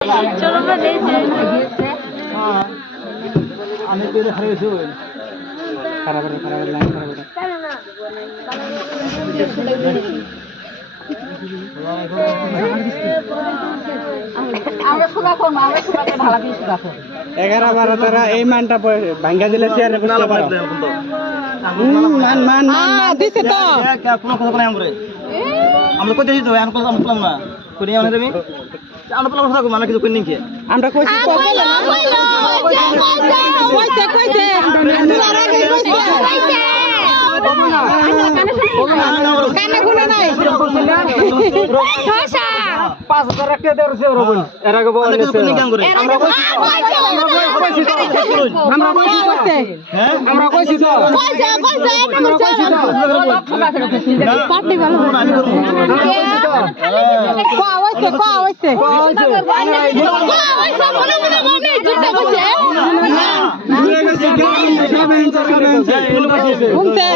চলো আমরা দেখি আমি তো খারাপ হয়েছে খারাপ লাইন খারাপ আমরা সুদা করব আমরা সুদাকে ভালো দিয়ে সুদা করব 11 12 13 এই মানটা ভাঙ্গা দিলে শেয়ার করতে পারো মান দিছে তো কোনো কথা নাই আমরে আমরা কই দিছি তো এখন কথা আমরা না কই আমরা তুমি আমরা প্লান কথা মানে কিছু কই নিকে আমরা কইছি তো কইছে কানে গুলো নাই ঠসা 5000 টাকা দেরছে ওরকম এর আগে বলে কিছু কই নিকে আমরে আমরা কইছি হ্যাঁ আমরা কইছি তো আমরা কইছি তো পাটনি ভালো কইছে মনে জিতে কইছে ঘুমতে